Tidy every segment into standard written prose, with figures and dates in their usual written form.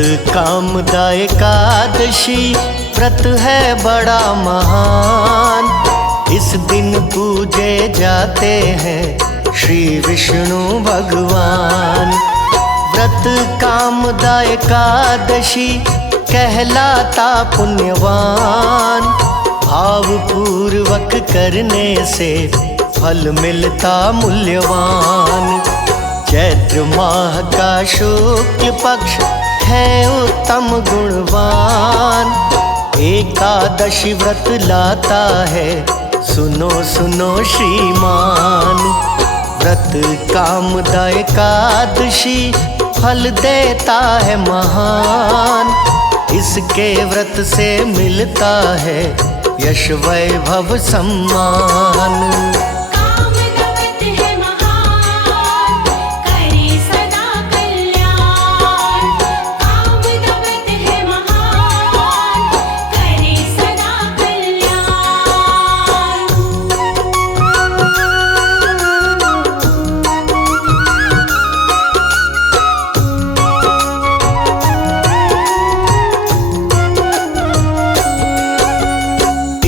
कामदा एकादशी व्रत है बड़ा महान। इस दिन पूजे जाते हैं श्री विष्णु भगवान। व्रत कामदा एकादशी कहलाता पुण्यवान। भाव पूर्वक करने से फल मिलता मूल्यवान। चैत्र माह का शुक्ल पक्ष है उत्तम गुणवान। एकादशी व्रत लाता है सुनो सुनो श्रीमान। व्रत कामदा एकादशी फल देता है महान। इसके व्रत से मिलता है यश वैभव सम्मान।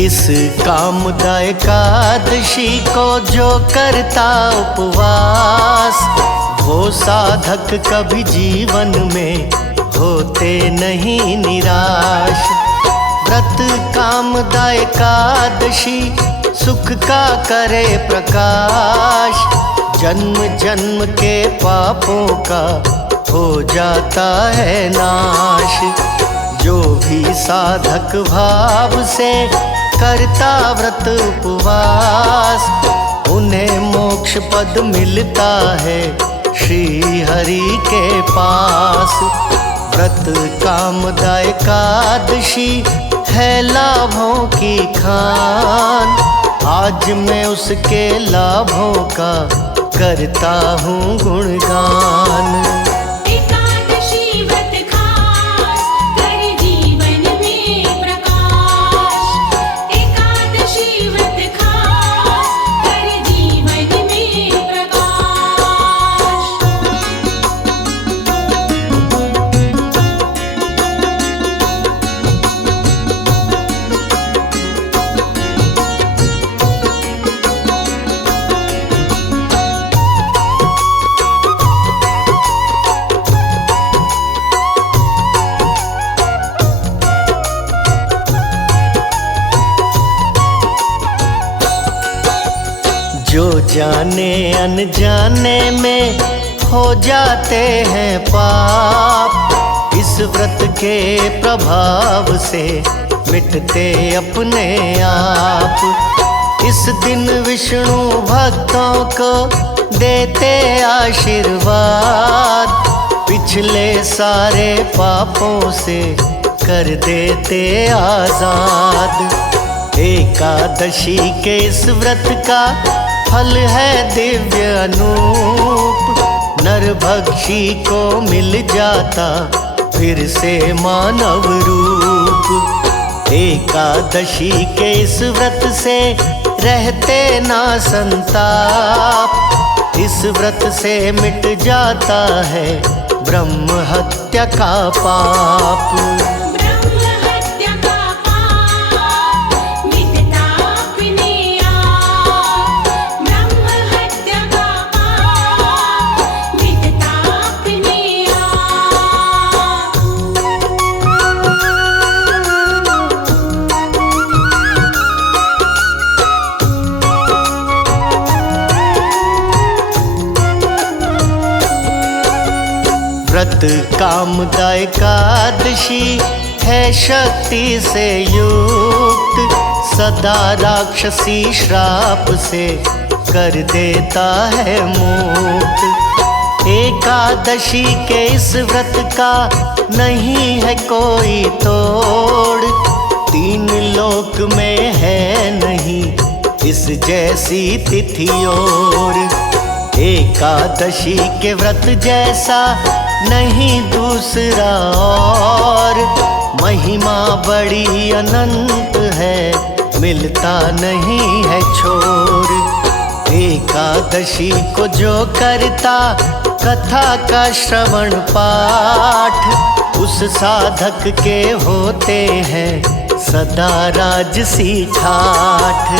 इस कामदा एकादशी को जो करता उपवास, वो साधक कभी जीवन में होते नहीं निराश। व्रत कामदा एकादशी सुख का करे प्रकाश। जन्म जन्म के पापों का हो जाता है नाश। जो भी साधक भाव से करता व्रत उपवास, उन्हें मोक्ष पद मिलता है श्री हरि के पास। व्रत कामदा एकादशी है लाभों की खान। आज मैं उसके लाभों का करता हूँ गुणगान। जो जाने अनजाने में हो जाते हैं पाप, इस व्रत के प्रभाव से मिटते अपने आप। इस दिन विष्णु भक्तों को देते आशीर्वाद। पिछले सारे पापों से कर देते आजाद। एकादशी के इस व्रत का फल है दिव्य अनूप। नरभक्षी को मिल जाता फिर से मानव रूप। एकादशी के इस व्रत से रहते ना संताप। इस व्रत से मिट जाता है ब्रह्म हत्या का पाप। व्रत कामदा एकादशी है शक्ति से युक्त। सदा राक्षसी श्राप से कर देता है मुक्त। एकादशी के इस व्रत का नहीं है कोई तोड़। तीन लोक में है नहीं इस जैसी तिथि और। एकादशी के व्रत जैसा नहीं दूसरा और। महिमा बड़ी अनंत है, मिलता नहीं है छोर। एकादशी को जो करता कथा का श्रवण पाठ, उस साधक के होते हैं सदा राजसी ठाठ।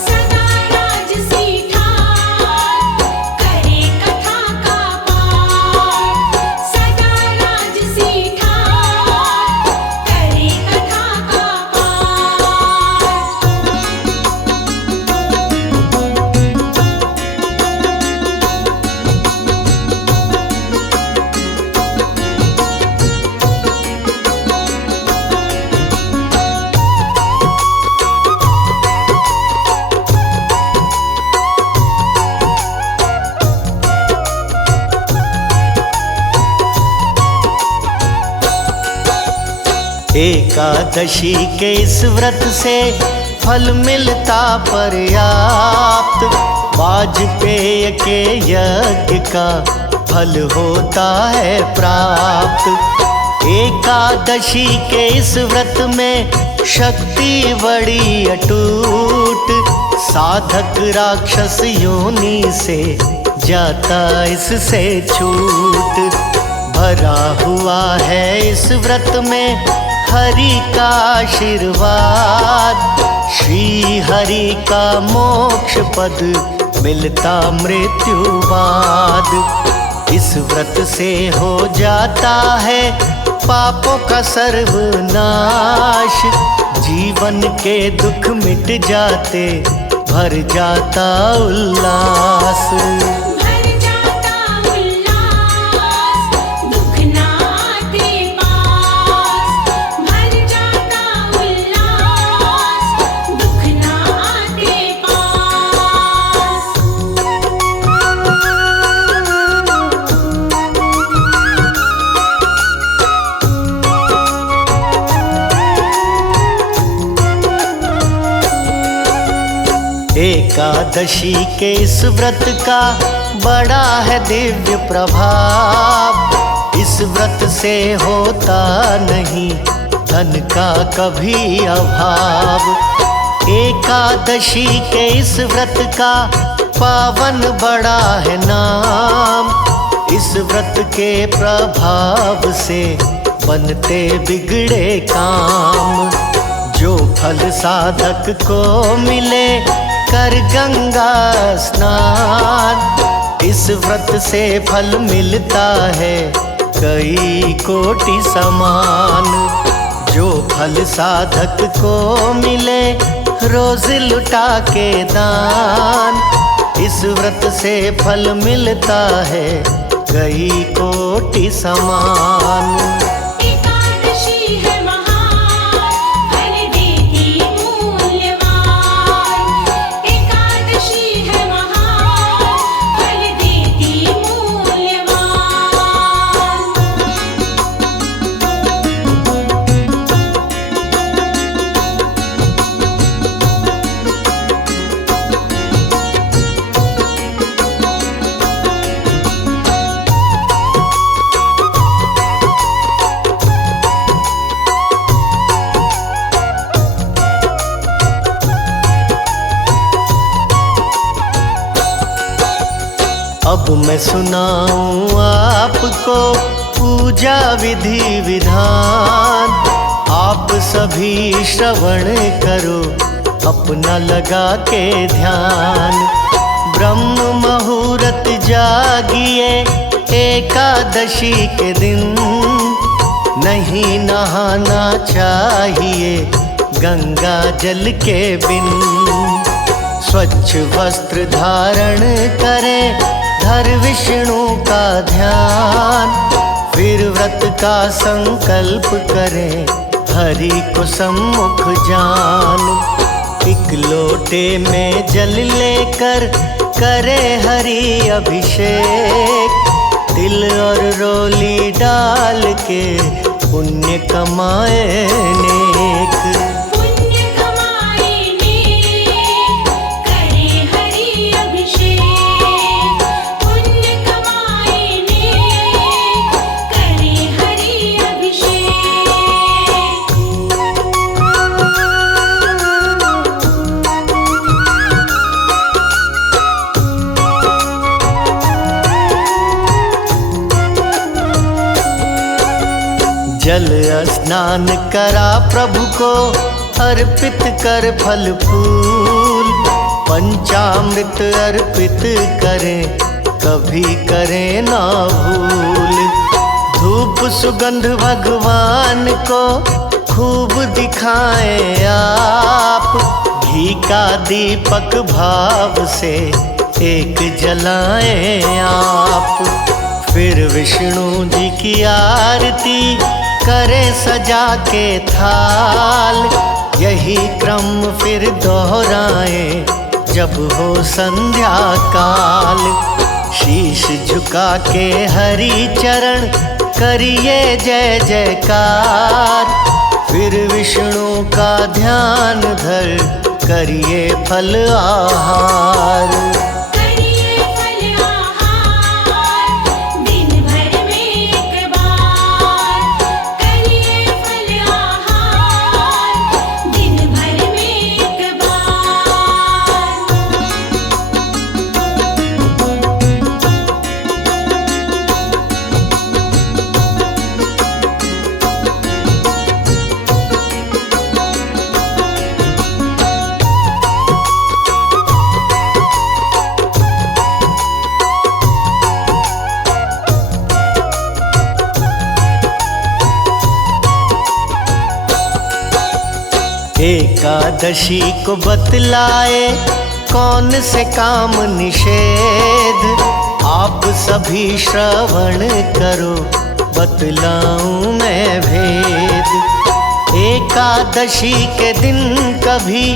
सदा राजसी ठाठ, करे कथा का पाठ। सदा राजसी ठाठ, करे कथा का पाठ। एकादशी के इस व्रत से फल मिलता पर्याप्त। वाजपेय के यज्ञ का फल होता है प्राप्त। एकादशी के इस व्रत में शक्ति बड़ी अटूट। साधक राक्षस योनि से जाता इससे छूट। भरा हुआ है इस व्रत में हरि का आशीर्वाद। श्री हरि का मोक्ष पद मिलता मृत्यु बाद। इस व्रत से हो जाता है पापों का सर्वनाश। जीवन के दुख मिट जाते, भर जाता उल्लास। भर जाता उल्लास, दुख ना आते पास। भर जाता उल्लास, दुख ना आते पास। एकादशी के इस व्रत का बड़ा है दिव्य प्रभाव। इस व्रत से होता नहीं धन का कभी अभाव। एकादशी के इस व्रत का पावन बड़ा है नाम। इस व्रत के प्रभाव से बनते बिगड़े काम। जो फल साधक को मिले कर गंगा स्नान। इस व्रत से फल मिलता है कई कोटि समान। जो फल साधक को मिले रोज लुटा के दान। इस व्रत से फल मिलता है कई कोटि समान। एकादशी है महान, फल देती मूल्यवान। एकादशी है महान, फल देती मूल्यवान। अब मैं सुनाऊं आपको पूजा विधि विधान। आप सभी श्रवण करो अपना लगा के ध्यान। ब्रह्म मुहूर्त जागिए एकादशी के दिन। नहीं नहाना चाहिए गंगा जल के बिन। स्वच्छ वस्त्र धारण करें, धर विष्णु का ध्यान। फिर व्रत का संकल्प करें, हरि को सम्मुख जान। एक लोटे में जल लेकर करे हरि अभिषेक। तिल और रोली डाल के पुण्य कमाए नेक। पुण्य कमाए नेक, करे हरि अभिषेक। पुण्य कमाए नेक, करे हरि अभिषेक। जल स्नान करा प्रभु को, अर्पित कर फल फूल। पंचामृत अर्पित करें, कभी करें ना भूल। धूप सुगंध भगवान को खूब दिखाएं आप, घी का दीपक भाव से एक जलाएं आप। फिर विष्णु जी की आरती करें सजा के थाल, यही क्रम फिर दोहराएं जब हो संध्या काल। शीश झुका के हरि चरण करिए जय जयकार, फिर विष्णु का ध्यान धर करिए फल आहार। करिए फल आहार, दिन भर में एक बार। करिए फल आहार, दिन भर में एक बार। एकादशी को बतलाए कौन से काम निषेध, आप सभी श्रवण करो बतलाऊं मैं भेद। एकादशी के दिन कभी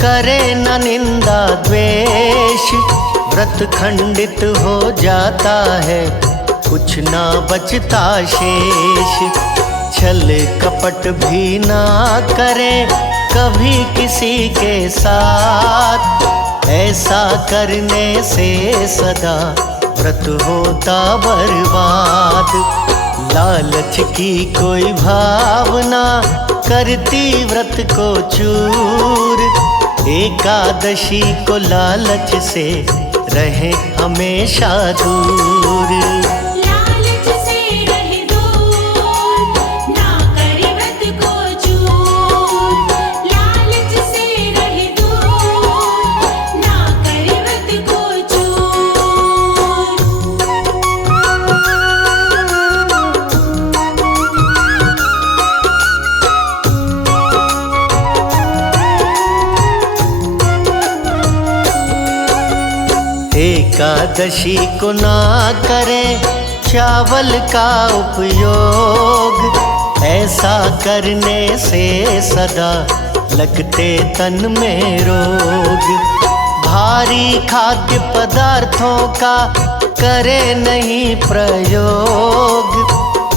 करे न निंदा द्वेष, व्रत खंडित हो जाता है कुछ ना बचता शेष। छल कपट भी ना करें कभी किसी के साथ, ऐसा करने से सदा व्रत होता बर्बाद। लालच की कोई भावना करती व्रत को चूर, एकादशी को लालच से रहे हमेशा दूर। लालच से रहे दूर, ना करे व्रत को चूर। लालच से रहे दूर, ना करे व्रत को एकादशी को ना करें चावल का उपयोग, ऐसा करने से सदा लगते तन में रोग। भारी खाद्य पदार्थों का करे नहीं प्रयोग,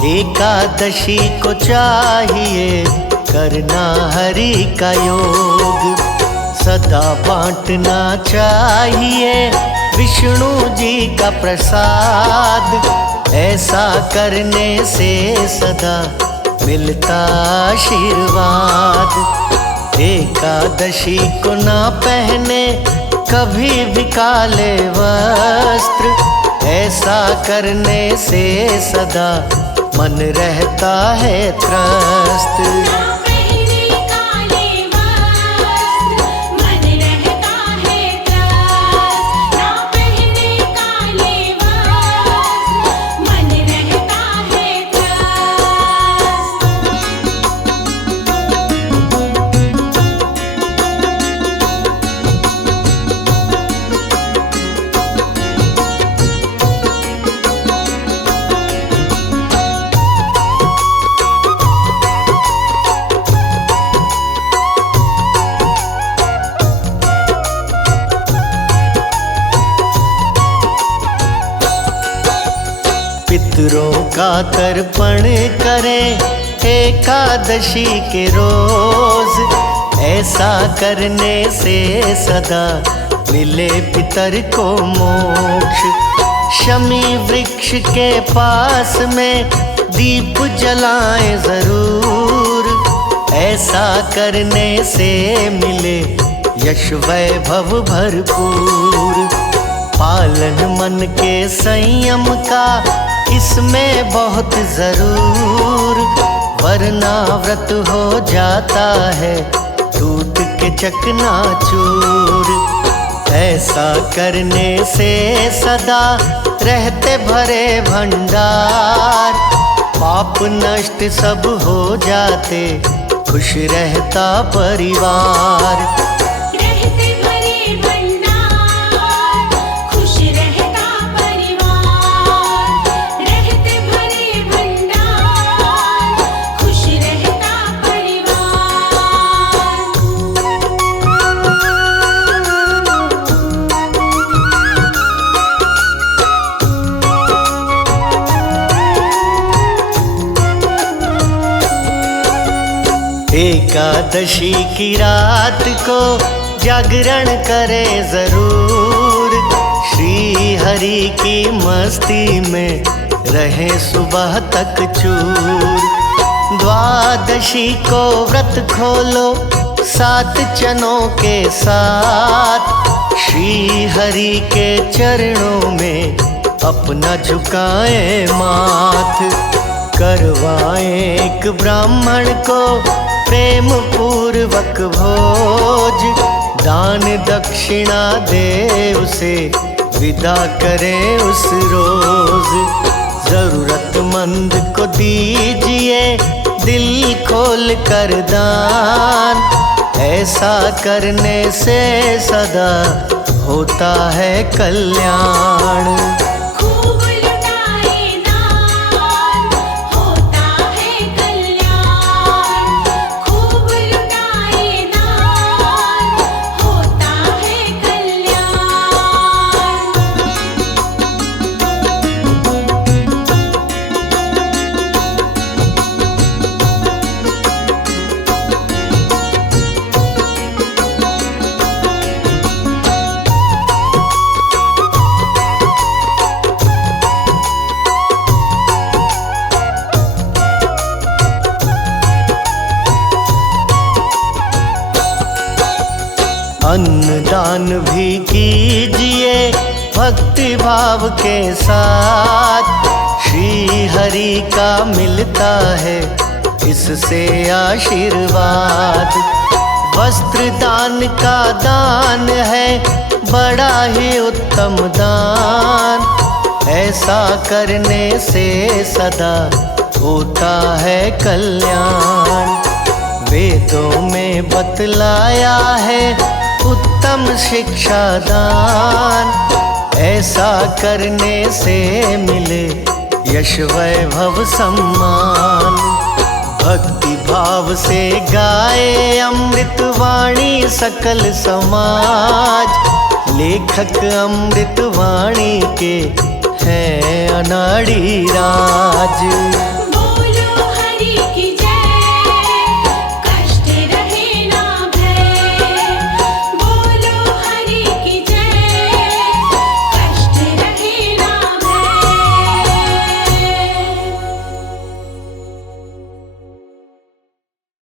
एकादशी को चाहिए करना हरि का योग। सदा बांटना चाहिए विष्णु जी का प्रसाद, ऐसा करने से सदा मिलता आशीर्वाद। एकादशी को ना पहने कभी भी काले वस्त्र, ऐसा करने से सदा मन रहता है त्रस्त। ना पहने काले वस्त्र, मन रहता है त्रस्त। ना पहने काले वस्त्र, मन रहता है त्रस्त। पितरों का तर्पण करें एकादशी के रोज, ऐसा करने से सदा मिले पितर को मोक्ष। शमी वृक्ष के पास में दीप जलाएं जरूर, ऐसा करने से मिले यश वैभव भरपूर। पालन मन के संयम का इसमें बहुत जरूर, करना व्रत हो जाता है टूट के चकनाचूर। ऐसा करने से सदा रहते भरे भंडार, पाप नष्ट सब हो जाते खुश रहता परिवार। रहते भरे भंडार, खुश रहता परिवार। रहते भरे भंडार, खुश रहता एकादशी की रात को जागरण करे जरूर, श्री हरि की मस्ती में रहे सुबह तक चूर। द्वादशी को व्रत खोलो 7 चनों के साथ, श्री हरि के चरणों में अपना झुकाए माथ। करवाएं एक ब्राह्मण को प्रेम पूर्वक भोज, दान दक्षिणा दे उसे विदा करें उस रोज। जरूरतमंद को दीजिए दिल खोल कर दान, ऐसा करने से सदा होता है कल्याण। खूब लुटाए दान, होता है कल्याण। खूब लुटाए दान, होता है कल्याण। अन्नदान भी कीजिए भक्ति भाव के साथ, श्री हरि का मिलता है इससे आशीर्वाद। वस्त्र दान का दान है बड़ा ही उत्तम दान, ऐसा करने से सदा होता है कल्याण। वेदों में बतलाया है उत्तम शिक्षा दान, ऐसा करने से मिले यश वैभव सम्मान। भक्ति भाव से गाए अमृत वाणी सकल समाज, लेखक अमृत वाणी के हैं अनाड़ी राज।